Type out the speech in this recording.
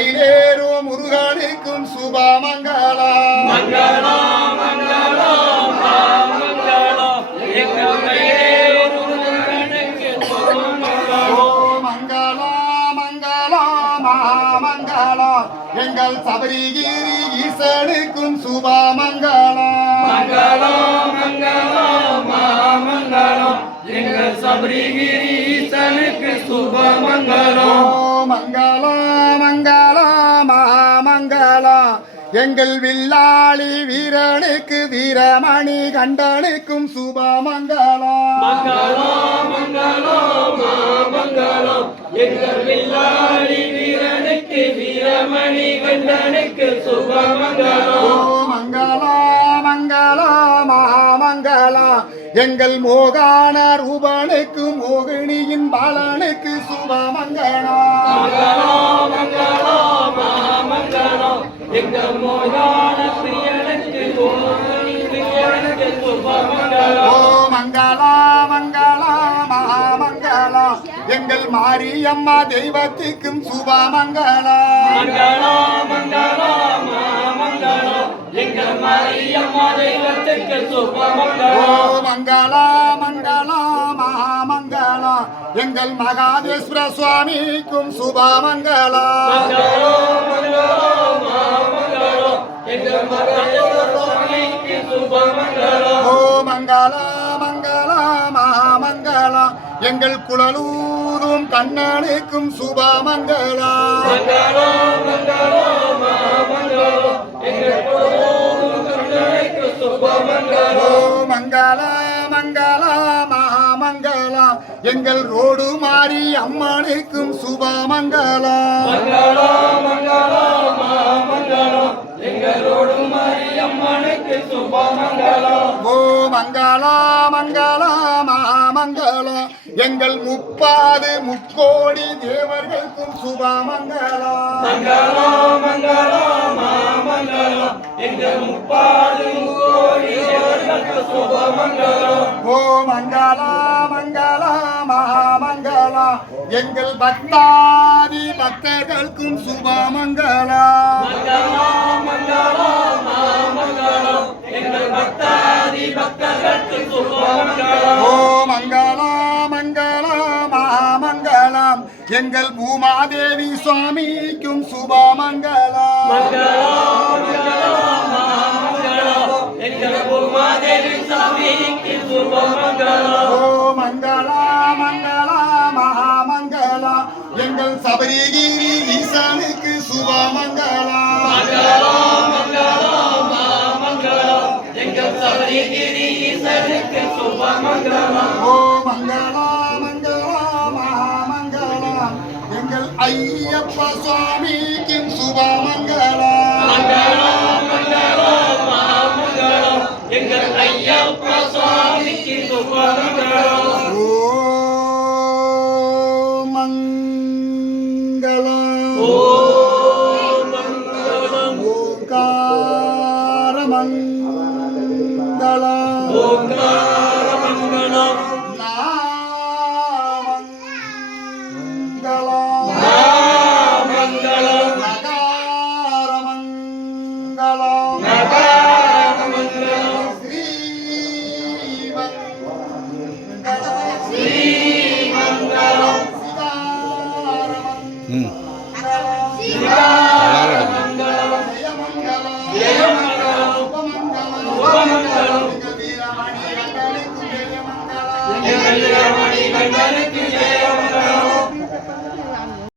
மயிலேறும் முருகனுக்கும் சுபமங்கலம் மங்களம் மங்களம் மங்களம் எங்கள் மயிலேறும் முருகனுக்கு சுபமங்கலம் மங்களம் மங்களம் மங்களம் எங்கள் சபரிகிரி ஈசனுக்கும் சுபமங்கலம் மங்களம் மங்களம் மங்களம் எங்கள் சபரிகிரி ஈசனுக்கு சுபமங்கலம் மங்களம் மங்களம் மங்களம் எங்கள் வில்லாளி வீரனுக்கு வீரமணி கண்டனுக்கும் சுபமங்கலம் மங்களம் மங்களம் மங்களம் எங்கள் வில்லாளி வீரனுக்கு வீரமணி கண்டனுக்கு சுபமங்கலம் மங்களம் மங்களம் மங்களம் எங்கள் மோகான ரூபனுக்கு மோகினியின் பாலனுக்கு சுபமங்கலம் மங்களம் மங்களம் மங்களம் எங்கள் மோகான பிரியனுக்கு பிரியனுக்கு சுபமங்கலம் மங்களம் மங்களம் மங்களம் எங்கள் மாரியம்மா தெய்வத்துக்கும் சுபமங்கலம் மங்களம் மங்களம் மங்களம் எங்கள் மாரியம்மா தெய்வத்துக்கு சுபமங்கலம் மங்களம் மங்களம் மங்களம் எங்கள் மகாதேஸ்வர சுவாமிக்கும் சுபமங்கலம் மங்களம் மங்களம் மங்களம் எங்கள் மகாதேவ சுவாமிக்கு சுபமங்கலம் மங்களம் மங்களம் மங்களம் எங்கள் குழலூரும் கண்ணனுக்கும் சுபமங்கலம் மங்களம் மங்களம் மங்களம் எங்கள் குலதெய்வம் கண்ணனுக்கு சுபமங்கலம் மங்களம் மங்களம் மங்களம் எங்கள் ரோடு மாறி அம்மனுக்கும் சுபமங்கலம் மங்களம் மங்களம் மங்களம் எங்களோடு மாரியம்மனுக்கு சுபமங்கலம் மங்களம் மங்களம் மங்களம் எங்கள் முக்கோடி தேவர்களுக்கும் சுபமங்கலம் மங்களம் மங்களம் மங்களம் எங்கள் முக்கோடி தேவர்களுக்கு சுபமங்கலம் மங்களம் மங்களம் மங்களம் எங்கள் பக்தாதி பக்தர்களுக்கும் சுபமங்கலம் மங்களம் மங்களம் மங்களம் எங்கள் பக்தாதி பக்தர்களுக்கு சுபமங்கலம் மங்களம் மங்களம் மங்களம் எங்கள் பூமாதேவி சுவாமிக்கும் சுபமங்கலம் மங்களம் மங்களம் மங்களம் எங்கள் பூமாதேவி சுவாமிக்கு சுபமங்கலம் மங்களம் மங்களம் மங்களம் எங்கள் சபரிகிரி ஈசனுக்கு சுபமங்கலம் மங்களம் மங்களம் மங்களம் எங்கள் சபரிகிரி ஈசனுக்கு சுபமங்கலம் மங்களம் மங்களம் மங்களம் எங்கள் ஐயப்ப சுவாமிக்கும் சுபமங்கலம் மங்களம் மங்களம் மங்களம் எங்கள் ஐயப்ப சுவாமிக்கு சுபமங்கலம் மங்களம் மங்களம் ஓங்கார மங்களம் ஓங்கார மங்களம் மங்களம் மங்களம் நகார மங்களம் நகார மங்களம் ஸ்ரீமங்கலம் வீரமணி கண்டனுக்கு ஜெயமங்கலம்